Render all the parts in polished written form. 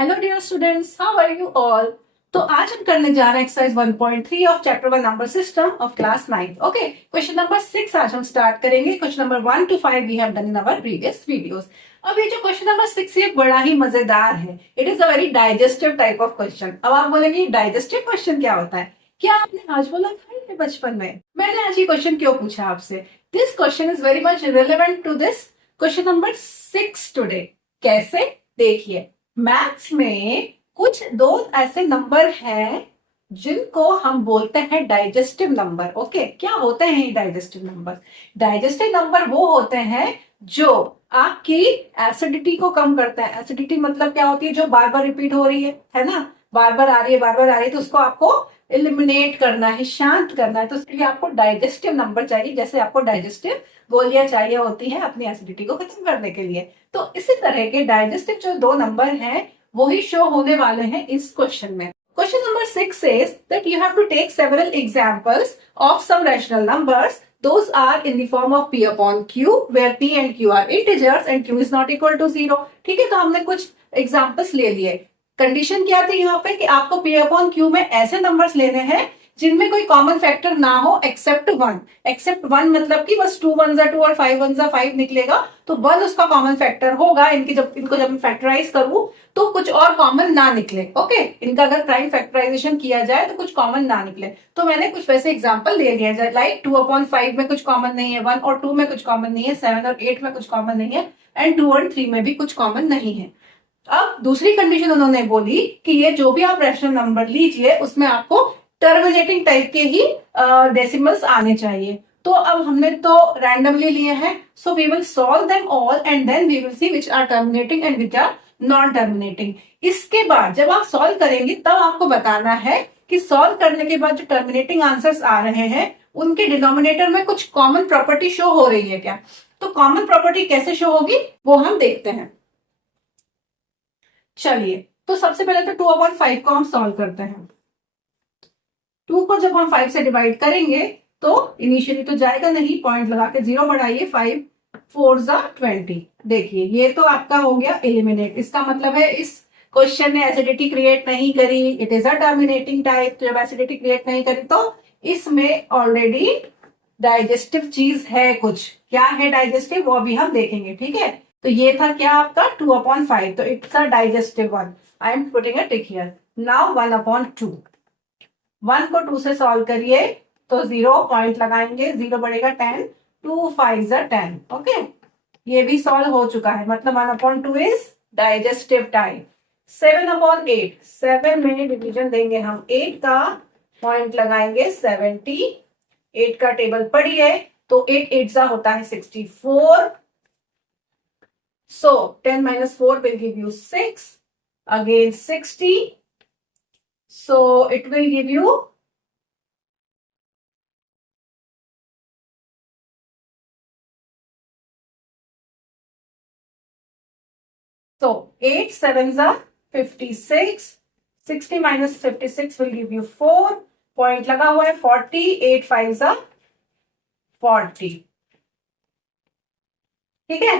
Hello dear students, how are you all. तो आज हम करने जा रहे हैं exercise 1.3 of chapter 1 number system of class 9। Okay, question number 6 आज हम स्टार्ट करेंगे। Question number 1 to 5 we have done in our previous videos. अब ये जो क्वेश्चन नंबर 6 ये बड़ा ही मजेदार है। It is a very digestive type of question. अब आप बोलेंगे डाइजेस्टिव क्वेश्चन क्या होता है? क्या आपने आज बोला था बचपन में? मैंने आज ये क्वेश्चन क्यों पूछा आपसे? This question is very much relevant to this question number 6 today. कैसे? देखिए, मैथ्स में कुछ दो ऐसे नंबर हैं जिनको हम बोलते हैं डाइजेस्टिव नंबर। ओके, क्या होते हैं ये डाइजेस्टिव नंबर? डाइजेस्टिव नंबर वो होते हैं जो आपकी एसिडिटी को कम करते हैं। एसिडिटी मतलब क्या होती है? जो बार बार रिपीट हो रही है ना, बार बार आ रही है, बार बार आ रही है, तो उसको आपको एलिमिनेट करना है, शांत करना है। तो इसके लिए आपको डाइजेस्टिव नंबर चाहिए, जैसे आपको डाइजेस्टिव गोलियां चाहिए होती है अपनी एसिडिटी को खत्म करने के लिए। तो इसी तरह के डाइजेस्टिव जो दो नंबर हैं वही शो होने वाले हैं इस क्वेश्चन में। Question number 6 says that you have to take several examples of some rational numbers. Those are in the form of p upon q, where p and q are integers and q is not equal to 0. ठीक है, तो हमने कुछ examples ले लिए। Condition क्या थी यहाँ पे कि आपको p अपॉन q में ऐसे नंबर्स लेने हैं जिनमें कोई कॉमन फैक्टर ना हो एक्सेप्ट वन। एक्सेप्ट वन मतलब कि बस 2 1 2 और 5 1 5 निकलेगा, तो वन उसका कॉमन फैक्टर होगा। इनको जब मैं फैक्टराइज करूं तो कुछ और कॉमन ना निकले। ओके, इनका अगर प्राइम फैक्टराइजेशन किया जाए तो कुछ कॉमन ना निकले। तो मैंने कुछ वैसे एग्जांपल ले लिया जाए, लाइक 2 अपॉन 5 में कुछ कॉमन नहीं है, 1 और 2 में कुछ कॉमन नहीं है, 7 और 8 में कुछ कॉमन नहीं है, एंड 2 और 3 में भी कुछ कॉमन नहीं है। अब दूसरी कंडीशन उन्होंने बोली कि ये जो भी आप रैशनल नंबर लीजिए उसमें आपको टर्मिनेटिंग टाइप के ही डेसिमल्स आने चाहिए। तो अब हमने तो रैंडमली लिए हैं, so we will solve them all and then we will see which are terminating and which are non terminating. इसके बाद जब आप सॉल्व करेंगे तब आपको बताना है कि सॉल्व करने के बाद जो टर्मिनेटिंग आंसर्स आ रहे हैं उनके डिनोमिनेटर में कुछ कॉमन प्रॉपर्टी शो हो रही है क्या। तो कॉमन प्रॉपर्टी कैसे शो होगी वो हम देखते हैं। चलिए, तो सबसे पहले तो 2 अपॉन 5 को हम सॉल्व करते हैं। 2 को जब हम 5 से डिवाइड करेंगे तो इनिशियली तो जाएगा नहीं, पॉइंट लगा के 0 बढ़ाइए, 5 4 20। देखिए, ये तो आपका हो गया एलिमिनेट। इसका मतलब है इस क्वेश्चन ने एसिडिटी क्रिएट नहीं करी, it is a terminating type. जब एसिडिटी क्रिएट नहीं करी तो इसमें ऑलरेडी डाइजेस्टिव चीज है। कुछ क्या है डाइजेस्टिव वो अभी हम देखेंगे। ठीक है, तो ये था क्या आपका 2 अपॉन 5, तो it's a digestive one. I am putting a tick here. Now 1 upon 2, 1 को 2 से सॉल्व करिए तो 0 पॉइंट लगाएंगे, 0 बढ़ेगा 10, 2 5 10। ओके, ये भी सॉल्व हो चुका है, मतलब 1 upon 2 is digestive type. 7 upon 8, 7 में डिवीजन देंगे हम, 8 का पॉइंट लगाएंगे 70। 8 का टेबल पढ़िए तो 8 8 होता है 64। So 10 minus 4 will give you 6, again 60. So it will give you 8 7s are 56. 60 minus 56 will give you 4. Point लगा हुआ है 40. 8 5s are 40. ठीक है,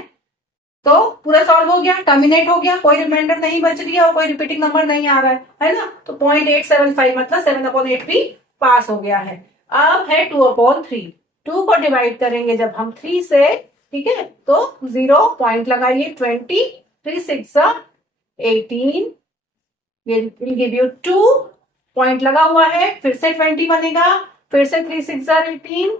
तो पूरा सॉल्व हो गया, टर्मिनेट हो गया, कोई रिमाइंडर नहीं बच रही है और कोई रिपीटिंग नंबर नहीं आ रहा है ना। तो 0.875 मतलब 7 अपॉन 8 भी पास हो गया है। अब है 2 अपॉन 3। 2 को डिवाइड करेंगे जब हम 3 से, ठीक है, तो 0 पॉइंट लगाइए, 20, 3 6 18, विल गिव यू 2, पॉइंट लगा हुआ है, फिर से 20 बनेगा, फिर से 3 6 18,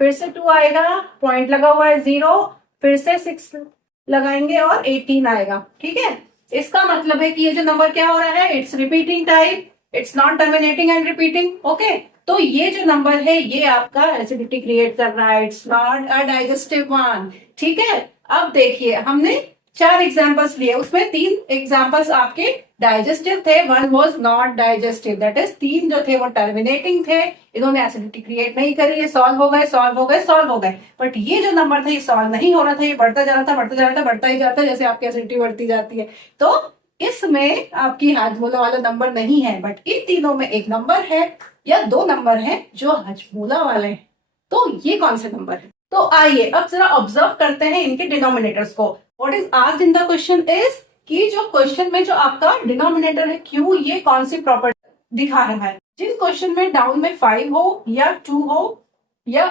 फिर से 2 आएगा, पॉइंट लगा हुआ है 0, फिर से 6 लगाएंगे और 18 आएगा। ठीक है, इसका मतलब है कि ये जो नंबर क्या हो रहा है, it's repeating type, it's not terminating and repeating. Okay, तो ये जो नंबर है ये आपका एसिडिटी क्रिएट कर रहा है, it's not a digestive one. ठीक है, अब देखिए हमने 4 एग्जांपल्स लिए, उसमें 3 एग्जांपल्स आपके डाइजेस्टिव थे, 1 was not digestive, that is 3 जो थे वो टर्मिनेटिंग थे। इन्होंने एसिडिटी क्रिएट नहीं करी, ये सॉल्व हो गए, सॉल्व हो गए, सॉल्व हो गए। बट ये जो नंबर था ये सॉल्व नहीं हो रहा था, ये बढ़ता जा रहा था, बढ़ता जा रहा था, बढ़ता ही जाता है जैसे आपकी एसिडिटी बढ़ती जाती है। तो इसमें आपकी हाजमोला वाला नंबर नहीं है, बट इन तीनों में एक नंबर है या 2 नंबर है जो हाजमोला वाले हैं। तो ये कौन से नंबर है? तो आइए अब जरा ऑब्जर्व करते हैं इनके डिनोमिनेटर्स को। What is asked in the question is कि जो क्वेश्चन में जो आपका डिनोमिनेटर है Q, ये कौन सी प्रॉपर्टी दिखा रहा है। जिन क्वेश्चन में डाउन में 5 हो या 2 हो या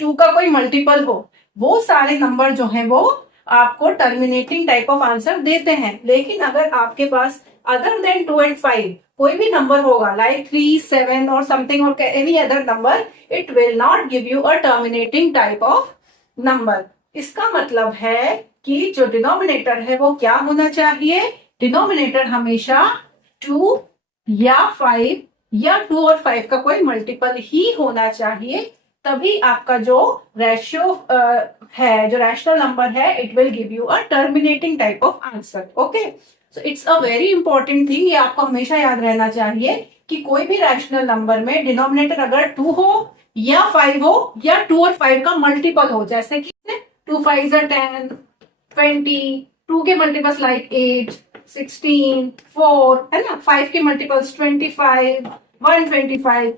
2 का कोई मल्टीपल हो, वो सारे नंबर जो है वो आपको टर्मिनेटिंग टाइप ऑफ आंसर देते हैं। लेकिन अगर आपके पास अदर देन 2 and 5 कोई भी नंबर होगा, लाइक 3, 7 और समथिंग और any other number, it will not give you a terminating type of number. इसका मतलब है कि जो डिनोमिनेटर है वो क्या होना चाहिए, डिनोमिनेटर हमेशा 2 या 5 या 2 और 5 का कोई मल्टीपल ही होना चाहिए, तभी आपका जो रेशियो है, जो रैशनल नंबर है, it will give you a terminating type of answer. Okay, so it's a very important thing, ये आपको हमेशा याद रहना चाहिए कि कोई भी रैशनल नंबर में डिनोमिनेटर अगर 2 हो या 5 हो या 2 और 5 का मल्टीपल हो, जैसे कि 2 5 10, 20, 2 के मल्टीपल्स लाइक 8, 16, 4 है ना, 5 के मल्टीपल्स 25, 125,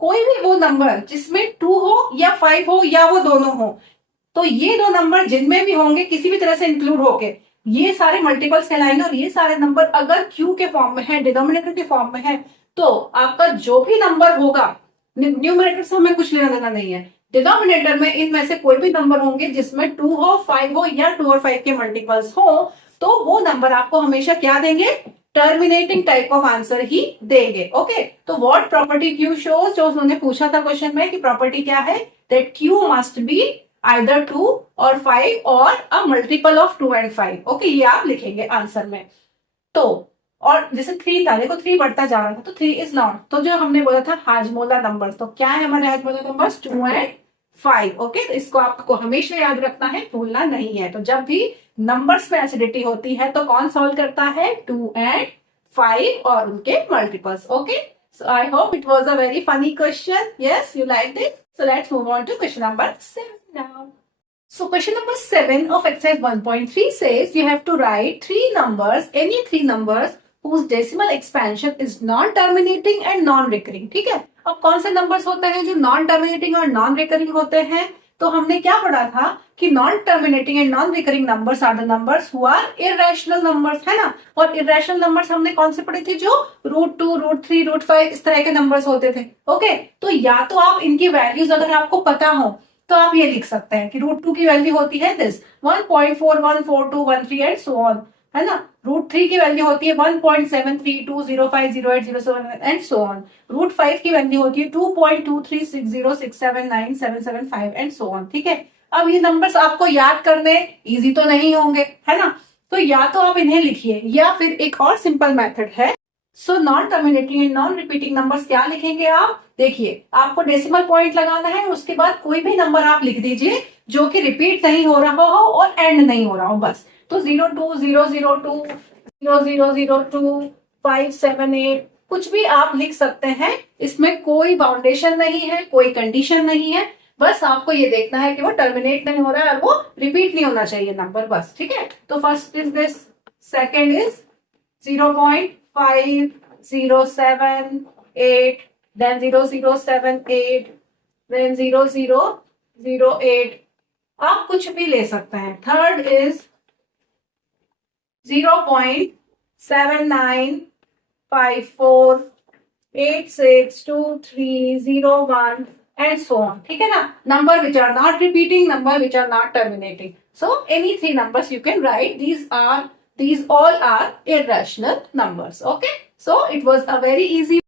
कोई भी वो नंबर जिसमें 2 हो या 5 हो या वो दोनों हो, तो ये दो नंबर जिनमें भी होंगे किसी भी तरह से इंक्लूड होके ये सारे मल्टीपल्स कहलाएंगे। और ये सारे नंबर अगर Q के फॉर्म में है, डिनोमिनेटर के फॉर्म में है, तो आपका जो भी नंबर होगा, न्यूमरेटर से हमें कुछ लेना देना नहीं है, डिनोमिनेटर में इनमें से कोई भी नंबर होंगे जिसमें 2 हो, 5 हो या 2 और 5 के मल्टीपल्स हो, तो वो नंबर आपको हमेशा क्या देंगे, टर्मिनेटिंग टाइप ऑफ आंसर ही देंगे। ओके, तो व्हाट प्रॉपर्टी Q शोज, जो उन्होंने पूछा था क्वेश्चन में कि प्रॉपर्टी क्या है, that Q must be either 2 और 5 और a multiple of 2 and 5। Okay, ये आप लिखेंगे आंसर में। तो और जैसे 3 था, देखो 3 बढ़ता जा रहा था, तो 3 इज नॉट, तो जो हमने बोला था हाजमोला नंबर्स, तो क्या है हमारे हाजमोला नंबर्स, 2 and 5। ओके, तो इसको आपको हमेशा याद रखना है, भूलना नहीं है। तो जब भी नंबर्स में एसिडिटी होती है तो कौन सॉल्व करता है, 2 and 5 और उनके multiples. Okay, so I hope it was a very funny question. Yes, you liked it. So let's move on to question number 7 now. So question number 7 of exercise 1.3 says you have to write any three numbers whose decimal expansion is non-terminating and non-recurring. ठीक है, अब कौन से numbers होते हैं जो non terminating और non recurring होते हैं, तो हमने क्या पढ़ा था कि non terminating and non recurring numbers are the numbers who are irrational numbers, है ना। और इरेशनल नंबर्स हमने कौन से पढ़े थे, जो √2, √3, √5 इस तरह के नंबर्स होते थे। ओके, तो या तो आप इनकी वैल्यूज अगर आपको पता हो तो आप ये लिख सकते हैं कि √2 की वैल्यू होती है दिस 1.414213 एंड सो ऑन, है ना। √3 की वैल्यू होती है 1.7320508087 एंड सो ऑन। √5 की वैल्यू होती है 2.2360679775 एंड सो ऑन। ठीक है, अब ये नंबर्स आपको याद करने इजी तो नहीं होंगे, है ना, तो या तो आप इन्हें लिखिए या फिर एक और सिंपल मेथड है। So non terminating and non repeating numbers क्या लिखेंगे आप, देखिए आपको डेसिमल पॉइंट लगाना है, उसके बाद कोई भी नंबर आप लिख दीजिए जो कि रिपीट नहीं हो रहा हो और एंड नहीं हो रहा हो, बस। तो 02002 0002 578 कुछ भी आप लिख सकते हैं, इसमें कोई बाउंडेशन नहीं है, कोई कंडीशन नहीं है, बस आपको ये देखना है कि वो टर्मिनेट नहीं हो रहा है और वो रिपीट नहीं होना चाहिए नंबर, बस। ठीक है, तो first is this, second is 0.5078, then 0078, then 0008, आप कुछ भी ले सकते हैं। Third is 0.7954862301 and so on। ठीक है ना, number which are not repeating, number which are not terminating, so any three numbers you can write, these all are irrational numbers। Okay, so it was a very easy